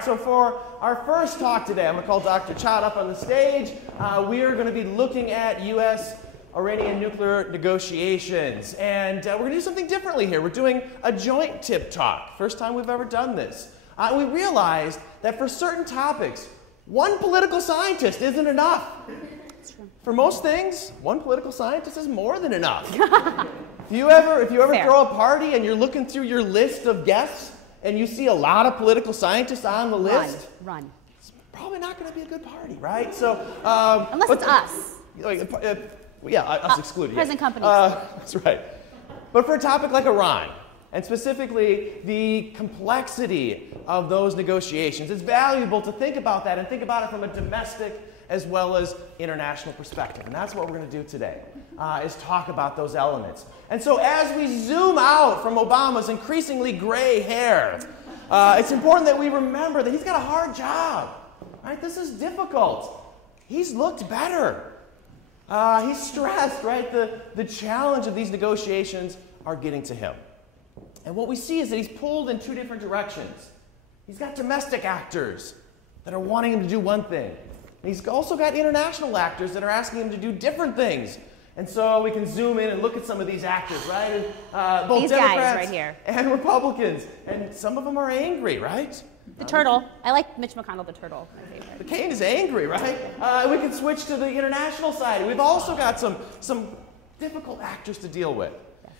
right, so for our first talk today, I'm going to call Dr. Chod up on the stage. We are going to be looking at US-Iranian nuclear negotiations. And we're going to do something differently here. We're doing a joint tip talk. First time we've ever done this. We realized that for certain topics, one political scientist isn't enough. For most things, one political scientist is more than enough. If you ever throw a party and you're looking through your list of guests and you see a lot of political scientists on the list, run. It's probably not going to be a good party, right? So, unless it's us. Yeah, us excluded. Present company. That's right. But for a topic like Iran, and specifically the complexity of those negotiations, it's valuable to think about that and think about it from a domestic as well as international perspective. And that's what we're going to do today, is talk about those elements. And so as we zoom out from Obama's increasingly gray hair, it's important that we remember that he's got a hard job. Right? This is difficult. He's looked better. He's stressed, right? The challenge of these negotiations are getting to him. And what we see is that he's pulled in two different directions. He's got domestic actors that are wanting him to do one thing. And he's also got international actors that are asking him to do different things. And so we can zoom in and look at some of these actors, right? And, both these Democrats guys right here. And Republicans. And some of them are angry, right? The turtle. I like Mitch McConnell, the turtle. My favorite. The cane is angry, right? We can switch to the international side. We've also got some difficult actors to deal with.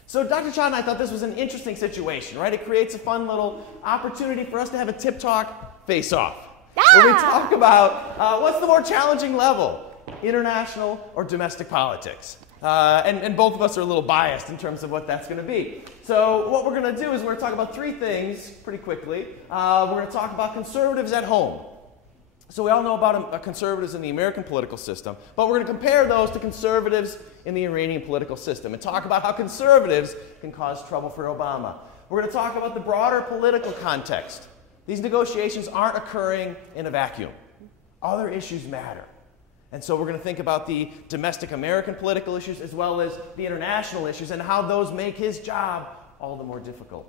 So Dr. Chod and I thought this was an interesting situation, right? It creates a fun little opportunity for us to have a tip talk face-off. Where we talk about what's the more challenging level, international or domestic politics. And both of us are a little biased in terms of what that's going to be. So what we're going to do is we're going to talk about three things pretty quickly. We're going to talk about conservatives at home. So we all know about conservatives in the American political system, but we're going to compare those to conservatives in the Iranian political system and talk about how conservatives can cause trouble for Obama. We're going to talk about the broader political context. These negotiations aren't occurring in a vacuum. Other issues matter. And so we're going to think about the domestic American political issues as well as the international issues and how those make his job all the more difficult.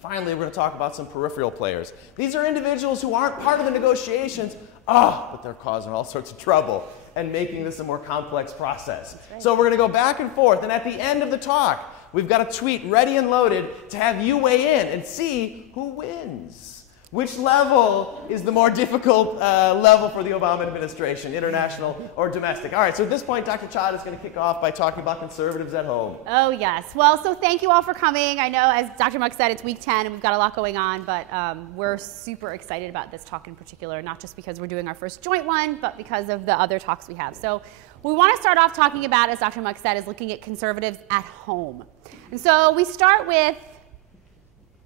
Finally, we're going to talk about some peripheral players. These are individuals who aren't part of the negotiations, but they're causing all sorts of trouble and making this a more complex process. Right. So we're going to go back and forth, and at the end of the talk, we've got a tweet ready and loaded to have you weigh in and see who wins. Which level is the more difficult level for the Obama administration, international or domestic? All right, so at this point, Dr. Chod is going to kick off by talking about conservatives at home. Oh, yes. Well, so thank you all for coming. I know, as Dr. Muck said, it's week 10, and we've got a lot going on, but we're super excited about this talk in particular, not just because we're doing our first joint one, but because of the other talks we have. So we want to start off talking about, as Dr. Muck said, is looking at conservatives at home. And so we start with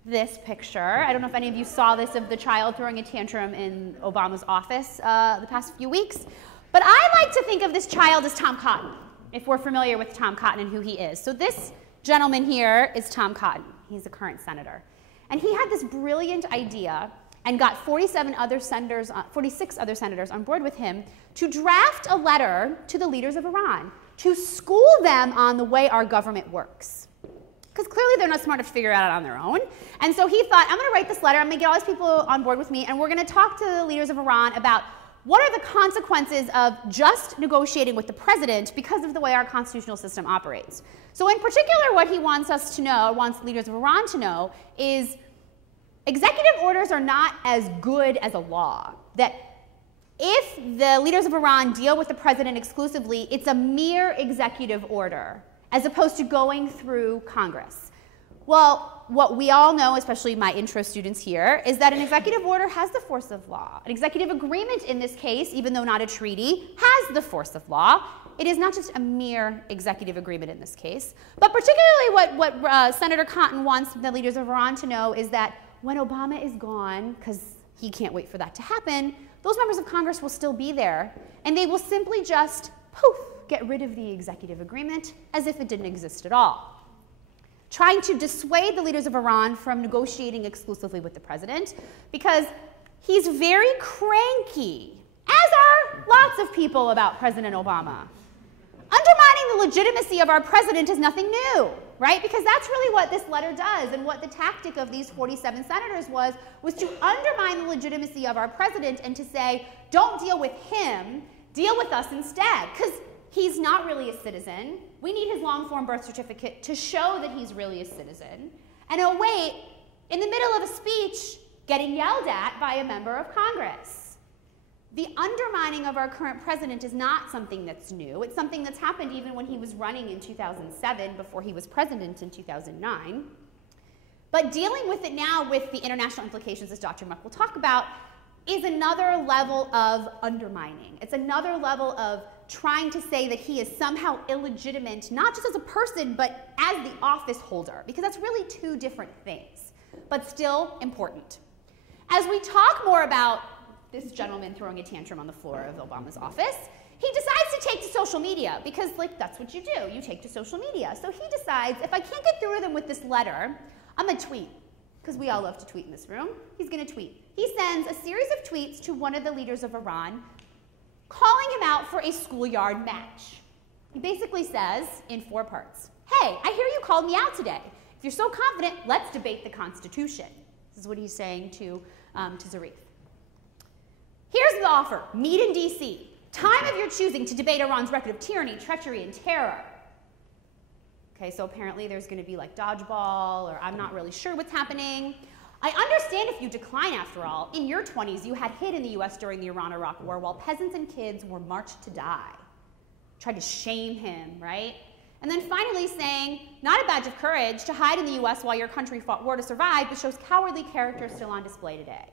this picture. I don't know if any of you saw this of the child throwing a tantrum in Obama's office the past few weeks, but I like to think of this child as Tom Cotton, if we're familiar with Tom Cotton and who he is. So this gentleman here is Tom Cotton. He's the current senator. And he had this brilliant idea and got 46 other senators on board with him to draft a letter to the leaders of Iran to school them on the way our government works. Because clearly they're not smart enough to figure it out on their own. And so he thought, I'm going to write this letter, I'm going to get all these people on board with me, and we're going to talk to the leaders of Iran about what are the consequences of just negotiating with the president because of the way our constitutional system operates. So in particular, what he wants us to know, wants leaders of Iran to know, is executive orders are not as good as a law. That if the leaders of Iran deal with the president exclusively, it's a mere executive order, as opposed to going through Congress. Well, what we all know, especially my intro students here, is that an executive order has the force of law. An executive agreement in this case, even though not a treaty, has the force of law. It is not just a mere executive agreement in this case. But particularly what Senator Cotton wants the leaders of Iran to know is that when Obama is gone, because he can't wait for that to happen, those members of Congress will still be there, and they will simply just, poof, get rid of the executive agreement as if it didn't exist at all. Trying to dissuade the leaders of Iran from negotiating exclusively with the president because he's very cranky, as are lots of people about President Obama. Undermining the legitimacy of our president is nothing new, right? Because that's really what this letter does, and what the tactic of these 47 senators was to undermine the legitimacy of our president and to say, don't deal with him, deal with us instead, because he's not really a citizen. We need his long-form birth certificate to show that he's really a citizen. And oh wait, in the middle of a speech, getting yelled at by a member of Congress. The undermining of our current president is not something that's new. It's something that's happened even when he was running in 2007, before he was president in 2009. But dealing with it now with the international implications, as Dr. Muck will talk about, is another level of undermining. It's another level of trying to say that he is somehow illegitimate, not just as a person, but as the office holder, because that's really two different things, but still important. As we talk more about this gentleman throwing a tantrum on the floor of Obama's office, he decides to take to social media, because that's what you do, you take to social media. So he decides, if I can't get through to them with this letter, I'm gonna tweet, because we all love to tweet in this room. He's gonna tweet. He sends a series of tweets to one of the leaders of Iran, calling him out for a schoolyard match. He basically says, in 4 parts, hey, I hear you called me out today. If you're so confident, let's debate the Constitution. This is what he's saying to Zarif. Here's the offer. Meet in D.C. Time of your choosing to debate Iran's record of tyranny, treachery, and terror. Okay, so apparently there's going to be like dodgeball, or I'm not really sure what's happening. I understand if you decline, after all. In your 20s, you had hid in the US during the Iran-Iraq War while peasants and kids were marched to die. Tried to shame him, right? And then finally saying, not a badge of courage to hide in the US while your country fought war to survive, but shows cowardly character still on display today.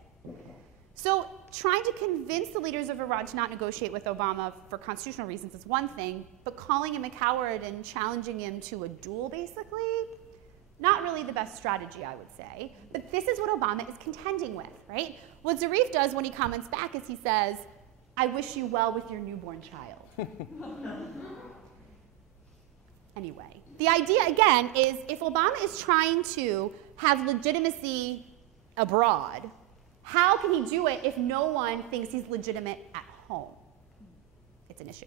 So trying to convince the leaders of Iran to not negotiate with Obama for constitutional reasons is one thing, but calling him a coward and challenging him to a duel, basically, not really the best strategy, I would say. But this is what Obama is contending with, right? What Zarif does when he comments back is he says, I wish you well with your newborn child. Anyway, the idea, again, is if Obama is trying to have legitimacy abroad, how can he do it if no one thinks he's legitimate at home? It's an issue.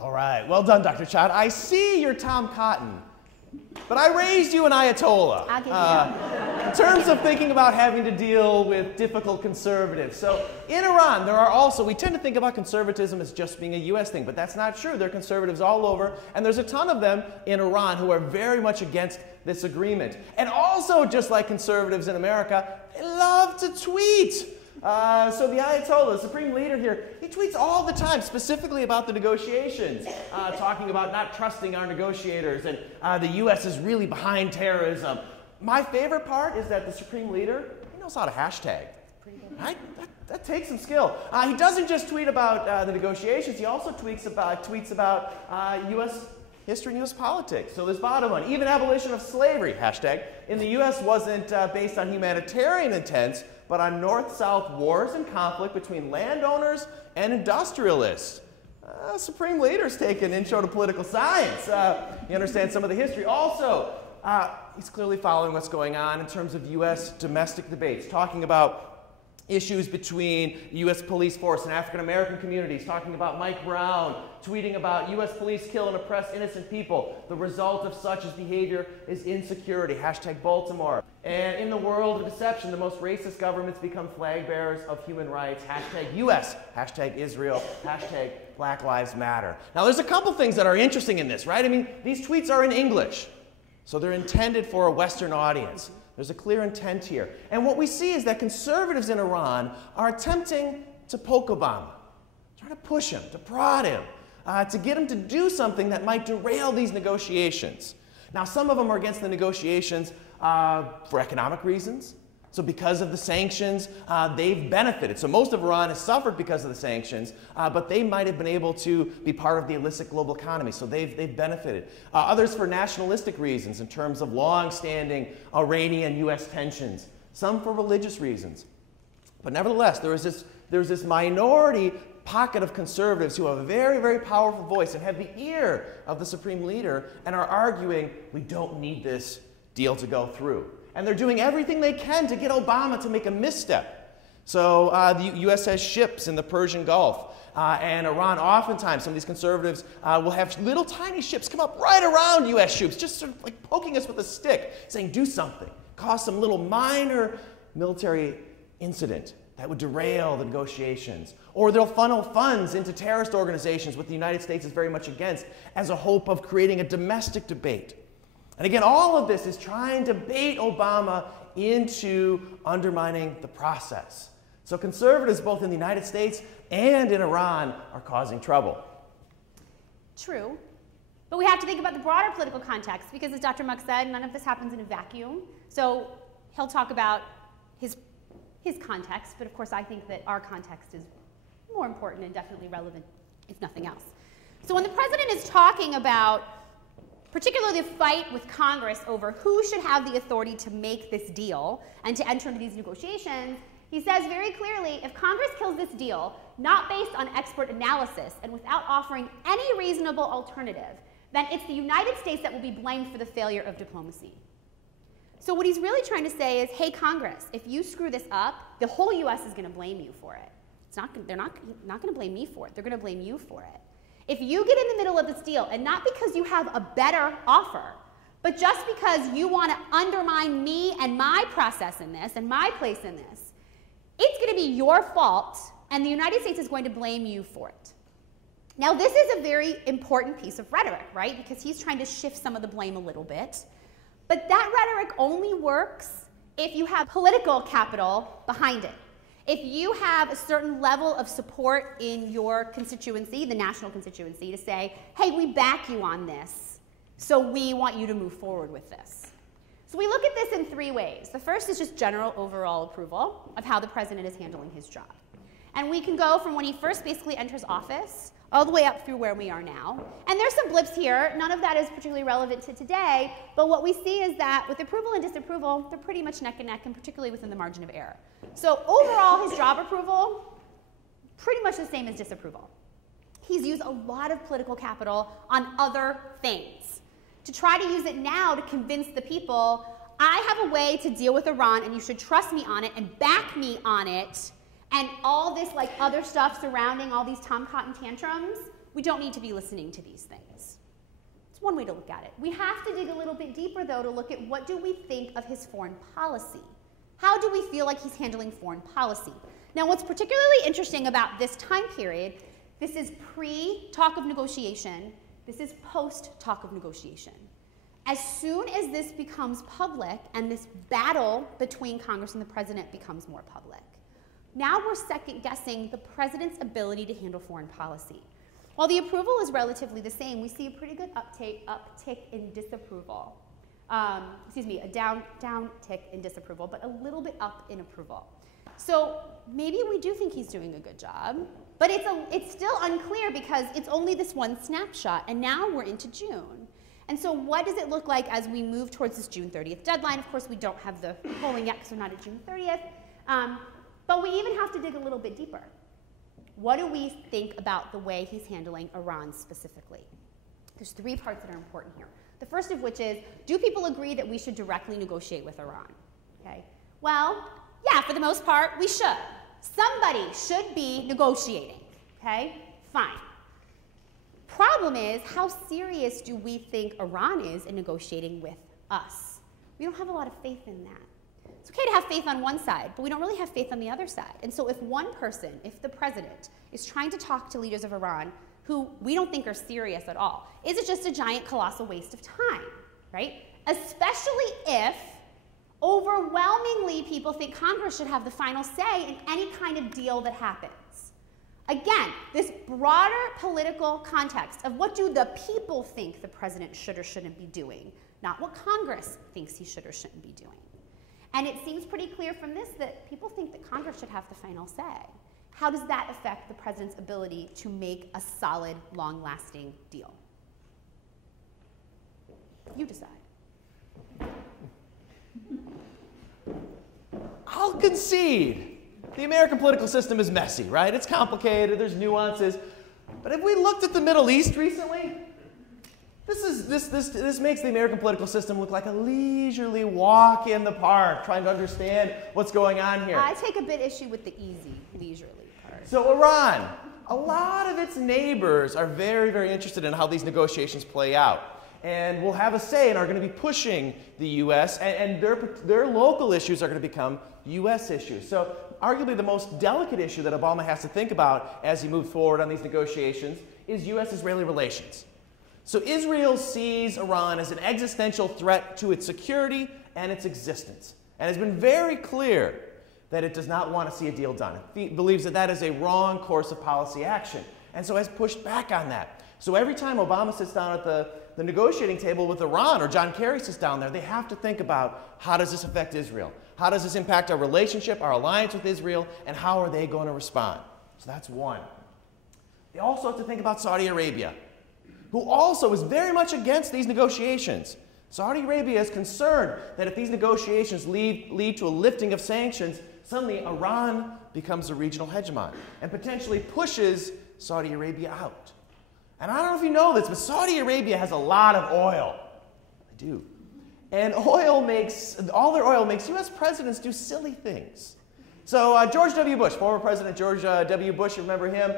All right, well done, Dr. Chod. I see you're Tom Cotton, but I raised you an Ayatollah. I'll give you that. In terms of thinking about having to deal with difficult conservatives. So in Iran, there are also, we tend to think about conservatism as just being a US thing, but that's not true. There are conservatives all over, and there's a ton of them in Iran who are very much against this agreement. And also, just like conservatives in America, they love to tweet. So the Ayatollah, the supreme leader here, he tweets all the time, specifically about the negotiations, talking about not trusting our negotiators, and the US is really behind terrorism. My favorite part is that the supreme leader, he knows how to hashtag. Right? That takes some skill. He doesn't just tweet about the negotiations, he also tweets about US history and US politics. So this bottom one, even abolition of slavery, hashtag, in the US wasn't based on humanitarian intents, but on North-South wars and conflict between landowners and industrialists. Supreme leader's take an intro to political science. You understand some of the history. Also, he's clearly following what's going on in terms of US domestic debates, talking about issues between US police force and African American communities, talking about Mike Brown, tweeting about US police kill and oppress innocent people. The result of such behavior is insecurity, hashtag Baltimore. And in the world of deception, the most racist governments become flag bearers of human rights, hashtag US, hashtag Israel, hashtag Black Lives Matter. Now there's a couple things that are interesting in this, right? I mean, these tweets are in English, so they're intended for a Western audience. There's a clear intent here. And what we see is that conservatives in Iran are attempting to poke Obama, trying to push him, to prod him, to get him to do something that might derail these negotiations. Now, some of them are against the negotiations for economic reasons. So because of the sanctions, they've benefited. So most of Iran has suffered because of the sanctions, but they might have been able to be part of the illicit global economy. So they've benefited. Others for nationalistic reasons in terms of long-standing Iranian-US tensions. Some for religious reasons. But nevertheless, there's this minority pocket of conservatives who have a very, very powerful voice and have the ear of the supreme leader and are arguing, we don't need this deal to go through. And they're doing everything they can to get Obama to make a misstep. So the U.S. has ships in the Persian Gulf, and Iran oftentimes, some of these conservatives will have little tiny ships come up right around U.S. troops, just sort of like poking us with a stick, saying do something, cause some little minor military incident that would derail the negotiations. Or they'll funnel funds into terrorist organizations, what the United States is very much against, as a hope of creating a domestic debate. And again, all of this is trying to bait Obama into undermining the process. So conservatives both in the United States and in Iran are causing trouble. True. But we have to think about the broader political context, because as Dr. Muck said, none of this happens in a vacuum. So he'll talk about his context, but of course I think that our context is more important and definitely relevant, if nothing else. So when the president is talking about particularly the fight with Congress over who should have the authority to make this deal and to enter into these negotiations, he says very clearly, if Congress kills this deal, not based on expert analysis and without offering any reasonable alternative, then it's the United States that will be blamed for the failure of diplomacy. So what he's really trying to say is, hey, Congress, if you screw this up, the whole U.S. is going to blame you for it. They're not going to blame me for it. They're going to blame you for it. If you get in the middle of this deal, and not because you have a better offer, but just because you want to undermine me and my process in this and my place in this, it's going to be your fault, and the United States is going to blame you for it. Now, this is a very important piece of rhetoric, right? Because he's trying to shift some of the blame a little bit. But that rhetoric only works if you have political capital behind it. If you have a certain level of support in your constituency, the national constituency, to say, hey, we back you on this, so we want you to move forward with this. So we look at this in three ways. The first is just general overall approval of how the president is handling his job. And we can go from when he first basically enters office all the way up through where we are now. And there's some blips here. None of that is particularly relevant to today. But what we see is that with approval and disapproval, they're pretty much neck and neck, and particularly within the margin of error. So overall, his job approval, pretty much the same as disapproval. He's used a lot of political capital on other things to try to use it now to convince the people, I have a way to deal with Iran, and you should trust me on it and back me on it. And all this like other stuff surrounding all these Tom Cotton tantrums, we don't need to be listening to these things. It's one way to look at it. We have to dig a little bit deeper, though, to look at what do we think of his foreign policy. How do we feel like he's handling foreign policy? Now, what's particularly interesting about this time period, this is pre-talk of negotiation, this is post-talk of negotiation. As soon as this becomes public and this battle between Congress and the president becomes more public, now we're second-guessing the president's ability to handle foreign policy. While the approval is relatively the same, we see a pretty good uptick in disapproval. A downtick in disapproval, but a little bit up in approval. So maybe we do think he's doing a good job, but it's still unclear because it's only this one snapshot, and now we're into June. And so what does it look like as we move towards this June 30th deadline? Of course, we don't have the polling yet because we're not at June 30th. But we even have to dig a little bit deeper. What do we think about the way he's handling Iran specifically? There's three parts that are important here. The first of which is, do people agree that we should directly negotiate with Iran? Okay. Well, yeah, for the most part, we should. Somebody should be negotiating. Okay? Fine. Problem is, how serious do we think Iran is in negotiating with us? We don't have a lot of faith in that. It's okay to have faith on one side, but we don't really have faith on the other side. And so if one person, if the president, is trying to talk to leaders of Iran who we don't think are serious at all, is it just a giant, colossal waste of time, right? Especially if overwhelmingly people think Congress should have the final say in any kind of deal that happens. Again, this broader political context of what do the people think the president should or shouldn't be doing, not what Congress thinks he should or shouldn't be doing. And it seems pretty clear from this that people think that Congress should have the final say. How does that affect the president's ability to make a solid, long-lasting deal? You decide. I'll concede. The American political system is messy, right? It's complicated, there's nuances. But have we looked at the Middle East recently? This makes the American political system look like a leisurely walk in the park, trying to understand what's going on here. I take a bit issue with the easy, leisurely part. So Iran, a lot of its neighbors are very, very interested in how these negotiations play out, and will have a say and are going to be pushing the U.S., and their local issues are going to become U.S. issues. So arguably the most delicate issue that Obama has to think about as he moves forward on these negotiations is U.S.-Israeli relations. So Israel sees Iran as an existential threat to its security and its existence, and has been very clear that it does not want to see a deal done. It believes that that is a wrong course of policy action, and so has pushed back on that. So every time Obama sits down at the negotiating table with Iran, or John Kerry sits down there, they have to think about, how does this affect Israel? How does this impact our relationship, our alliance with Israel, and how are they going to respond? So that's one. They also have to think about Saudi Arabia, who also is very much against these negotiations. Saudi Arabia is concerned that if these negotiations lead to a lifting of sanctions, suddenly Iran becomes a regional hegemon and potentially pushes Saudi Arabia out. And I don't know if you know this, but Saudi Arabia has a lot of oil. They do. And all their oil makes U.S. presidents do silly things. So George W. Bush, former President George W. Bush, you remember him?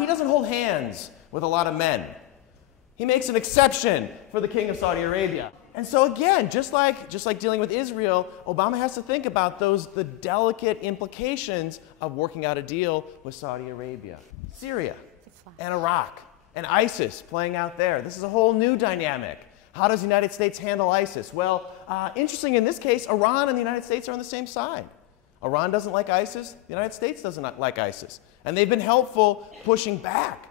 He doesn't hold hands with a lot of men. He makes an exception for the king of Saudi Arabia. And so again, just like dealing with Israel, Obama has to think about the delicate implications of working out a deal with Saudi Arabia. Syria and Iraq and ISIS playing out there. This is a whole new dynamic. How does the United States handle ISIS? Well, interesting in this case, Iran and the United States are on the same side. Iran doesn't like ISIS. The United States doesn't like ISIS. And they've been helpful pushing back.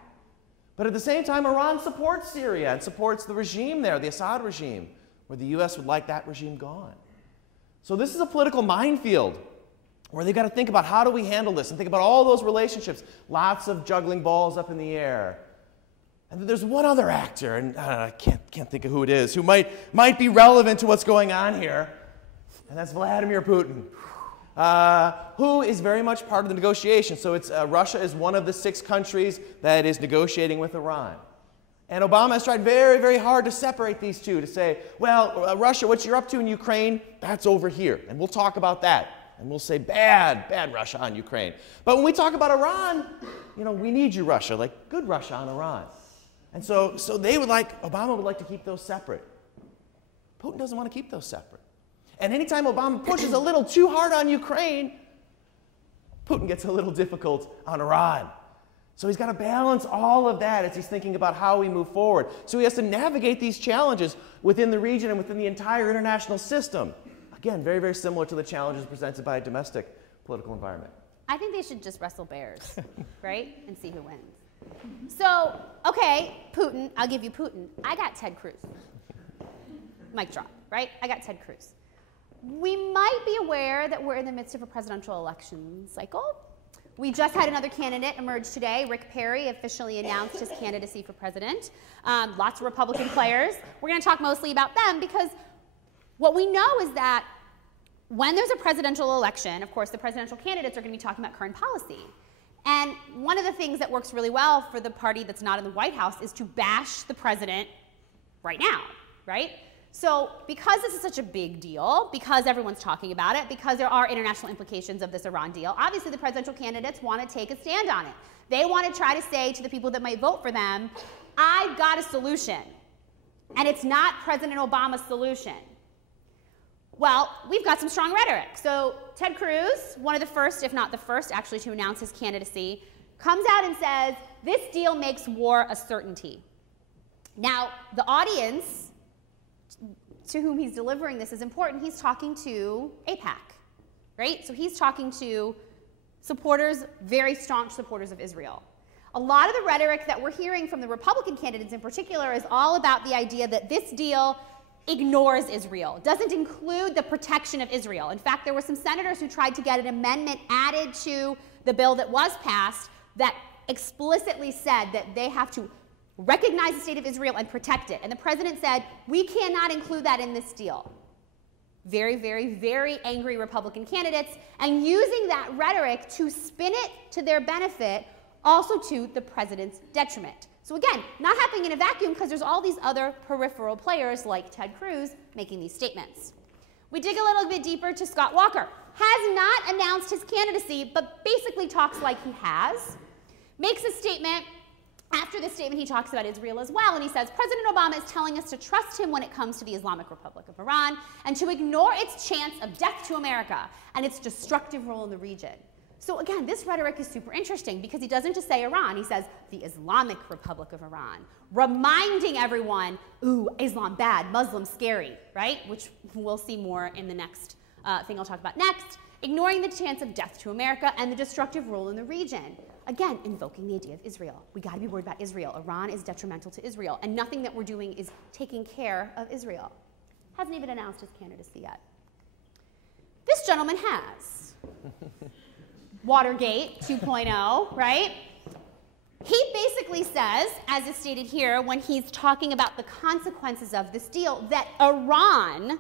But at the same time, Iran supports Syria and supports the regime there, the Assad regime, where the U.S. would like that regime gone. So this is a political minefield where they've got to think about, how do we handle this, and think about all those relationships, lots of juggling balls up in the air. And then there's one other actor, and I can't think of who it is, who might be relevant to what's going on here, and that's Vladimir Putin. Who is very much part of the negotiation. So Russia is one of the 6 countries that is negotiating with Iran. And Obama has tried very, very hard to separate these two, to say, well, Russia, what you're up to in Ukraine, that's over here, and we'll talk about that. And we'll say bad Russia on Ukraine. But when we talk about Iran, we need you, Russia, like good Russia on Iran. And so Obama would like to keep those separate. Putin doesn't want to keep those separate. And anytime Obama pushes a little too hard on Ukraine, Putin gets a little difficult on Iran. So he's got to balance all of that as he's thinking about how we move forward. So he has to navigate these challenges within the region and within the entire international system. Again, very, very similar to the challenges presented by a domestic political environment. I think they should just wrestle bears, right? And see who wins. So, okay, Putin, I'll give you Putin. I got Ted Cruz. Mic drop, right? I got Ted Cruz. We might be aware that we're in the midst of a presidential election cycle. We just had another candidate emerge today. Rick Perry officially announced his candidacy for president. Lots of Republican players. We're going to talk mostly about them because what we know is that when there's a presidential election, of course, the presidential candidates are going to be talking about current policy. And one of the things that works really well for the party that's not in the White House is to bash the president right now, right? So because this is such a big deal, because everyone's talking about it, because there are international implications of this Iran deal, obviously the presidential candidates want to take a stand on it. They want to try to say to the people that might vote for them, I've got a solution, and it's not President Obama's solution. Well, we've got some strong rhetoric. So Ted Cruz, one of the first, if not the first, actually to announce his candidacy, comes out and says, this deal makes war a certainty. Now, the audience to whom he's delivering this is important. He's talking to AIPAC, right? So he's talking to supporters, very staunch supporters of Israel. A lot of the rhetoric that we're hearing from the Republican candidates in particular is all about the idea that this deal ignores Israel, doesn't include the protection of Israel. In fact, there were some senators who tried to get an amendment added to the bill that was passed that explicitly said that they have to recognize the state of Israel and protect it. And the president said, we cannot include that in this deal. Very, very, very angry Republican candidates, and using that rhetoric to spin it to their benefit, also to the president's detriment. So again, not happening in a vacuum because there's all these other peripheral players like Ted Cruz making these statements. We dig a little bit deeper to Scott Walker. Has not announced his candidacy, but basically talks like he has. Makes a statement. After this statement, he talks about Israel as well, and he says, President Obama is telling us to trust him when it comes to the Islamic Republic of Iran and to ignore its chance of death to America and its destructive role in the region. So again, this rhetoric is super interesting because he doesn't just say Iran, he says the Islamic Republic of Iran, reminding everyone, ooh, Islam bad, Muslim scary, right? Which we'll see more in the next thing I'll talk about next. Ignoring the chance of death to America and the destructive role in the region. Again, invoking the idea of Israel. We got to be worried about Israel. Iran is detrimental to Israel, and nothing that we're doing is taking care of Israel. Hasn't even announced his candidacy yet. This gentleman has. Watergate 2.0, right? He basically says, as is stated here, when he's talking about the consequences of this deal, that Iran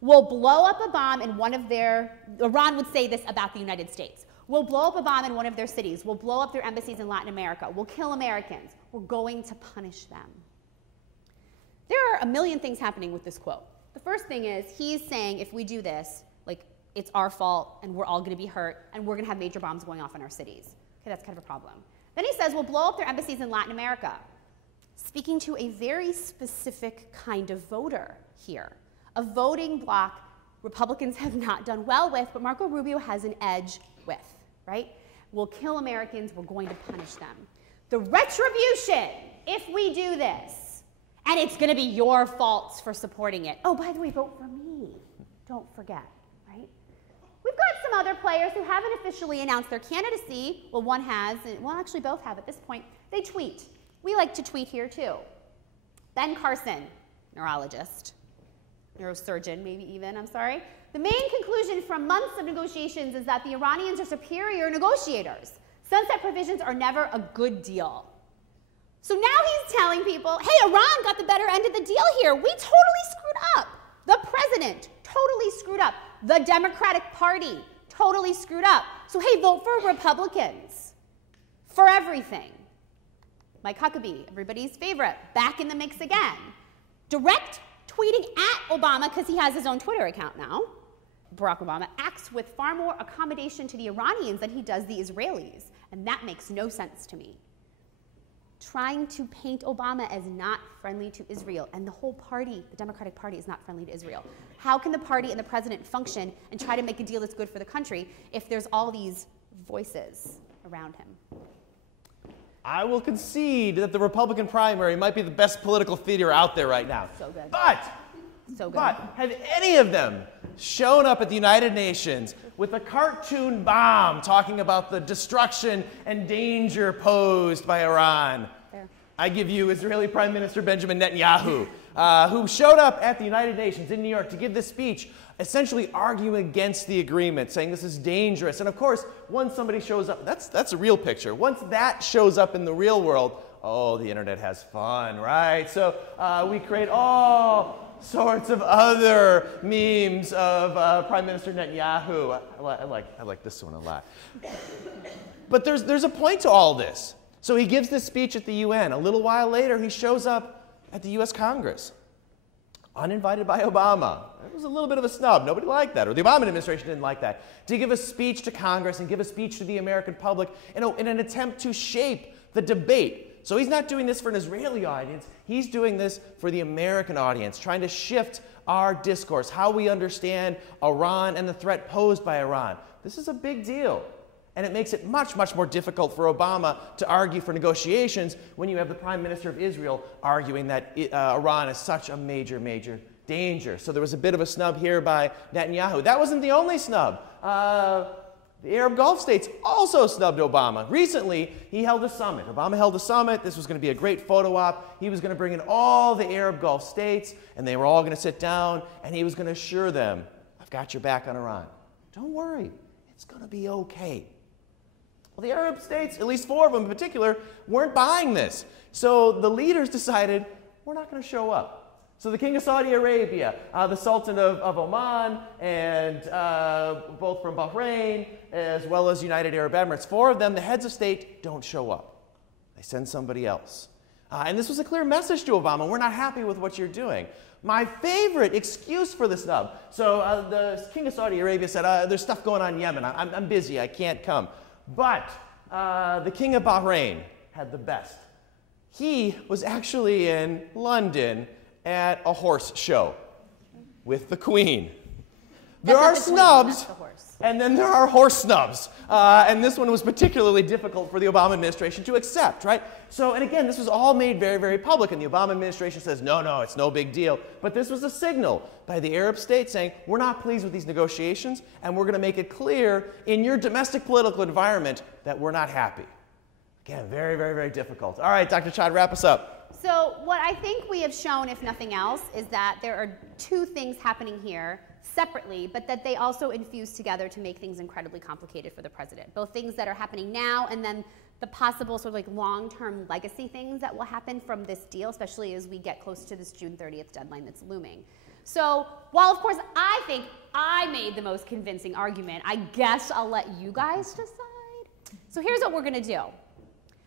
will blow up a bomb in one of their, Iran would say this about the United States, will blow up a bomb in one of their cities, will blow up their embassies in Latin America, will kill Americans. We're going to punish them. There are a million things happening with this quote. The first thing is he's saying if we do this, like it's our fault and we're all going to be hurt and we're going to have major bombs going off in our cities. Okay, that's kind of a problem. Then he says we'll blow up their embassies in Latin America, speaking to a very specific kind of voter here, a voting bloc Republicans have not done well with, but Marco Rubio has an edge with, right? We'll kill Americans, we're going to punish them. The retribution, if we do this, and it's going to be your faults for supporting it. Oh, by the way, vote for me. Don't forget, right? We've got some other players who haven't officially announced their candidacy. Well, one has, and well, actually both have at this point. They tweet. We like to tweet here too. Ben Carson, neurologist, neurosurgeon maybe even, I'm sorry. The main conclusion from months of negotiations is that the Iranians are superior negotiators. Sunset provisions are never a good deal. So now he's telling people, hey, Iran got the better end of the deal here. We totally screwed up. The president totally screwed up. The Democratic Party totally screwed up. So hey, vote for Republicans for everything. Mike Huckabee, everybody's favorite, back in the mix again. Direct tweeting at Obama, because he has his own Twitter account now, Barack Obama acts with far more accommodation to the Iranians than he does the Israelis, and that makes no sense to me. Trying to paint Obama as not friendly to Israel, and the whole party, the Democratic Party, is not friendly to Israel. How can the party and the president function and try to make a deal that's good for the country if there's all these voices around him? I will concede that the Republican primary might be the best political theater out there right now. So good. But have any of them shown up at the United Nations with a cartoon bomb talking about the destruction and danger posed by Iran? Fair. I give you Israeli Prime Minister Benjamin Netanyahu, who showed up at the United Nations in New York to give this speech, essentially arguing against the agreement, saying this is dangerous. And of course, once somebody shows up, that's a real picture. Once that shows up in the real world, oh, the internet has fun, right? So we create all sorts of other memes of Prime Minister Netanyahu. I like this one a lot. But there's a point to all this. So he gives this speech at the UN. A little while later, he shows up at the US Congress, uninvited by Obama. It was a little bit of a snub. Nobody liked that, or the Obama administration didn't like that. To give a speech to Congress and give a speech to the American public in an attempt to shape the debate. So he's not doing this for an Israeli audience. He's doing this for the American audience, trying to shift our discourse, how we understand Iran and the threat posed by Iran. This is a big deal. And it makes it much, much more difficult for Obama to argue for negotiations when you have the Prime Minister of Israel arguing that Iran is such a major, major danger. So there was a bit of a snub here by Netanyahu. That wasn't the only snub. The Arab Gulf states also snubbed Obama. Recently, he held a summit. Obama held a summit. This was going to be a great photo op. He was going to bring in all the Arab Gulf states, and they were all going to sit down, and he was going to assure them, I've got your back on Iran. Don't worry. It's going to be okay. Well, the Arab states, at least 4 of them in particular, weren't buying this. So the leaders decided, we're not going to show up. So the King of Saudi Arabia, the Sultan of Oman, and both from Bahrain, as well as United Arab Emirates, 4 of them, the heads of state, don't show up. They send somebody else. And this was a clear message to Obama. We're not happy with what you're doing. My favorite excuse for the snub. So the King of Saudi Arabia said, there's stuff going on in Yemen. I'm busy. I can't come. But the King of Bahrain had the best. He was actually in London at a horse show with the Queen. There are snubs, and then there are horse snubs. And this one was particularly difficult for the Obama administration to accept, right? So, and again, this was all made very, very public, and the Obama administration says, no, no, it's no big deal. But this was a signal by the Arab states saying, we're not pleased with these negotiations, and we're going to make it clear in your domestic political environment that we're not happy. Again, very, very, very difficult. All right, Dr. Chod, wrap us up. So what I think we have shown, if nothing else, is that there are two things happening here separately, but that they also infuse together to make things incredibly complicated for the president. Both things that are happening now and then the possible sort of like long-term legacy things that will happen from this deal, especially as we get close to this June 30th deadline that's looming. So while, of course, I think I made the most convincing argument, I guess I'll let you guys decide. So here's what we're going to do.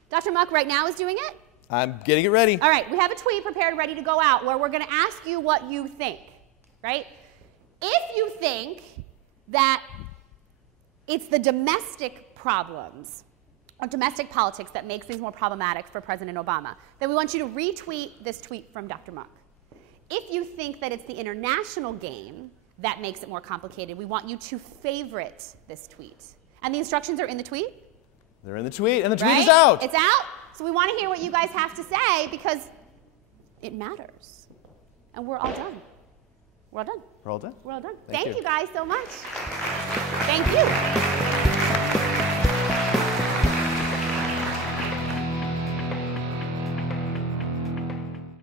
Dr. Muck right now is doing it. I'm getting it ready. All right, we have a tweet prepared, ready to go out, where we're going to ask you what you think, right? If you think that it's the domestic problems or domestic politics that makes things more problematic for President Obama, then we want you to retweet this tweet from Dr. Muck. If you think that it's the international game that makes it more complicated, we want you to favorite this tweet. And the instructions are in the tweet? They're in the tweet, and the tweet is out. It's out. So we want to hear what you guys have to say because it matters. And we're all done. We're all done. We're all done. We're all done. Thank you guys so much. Thank you.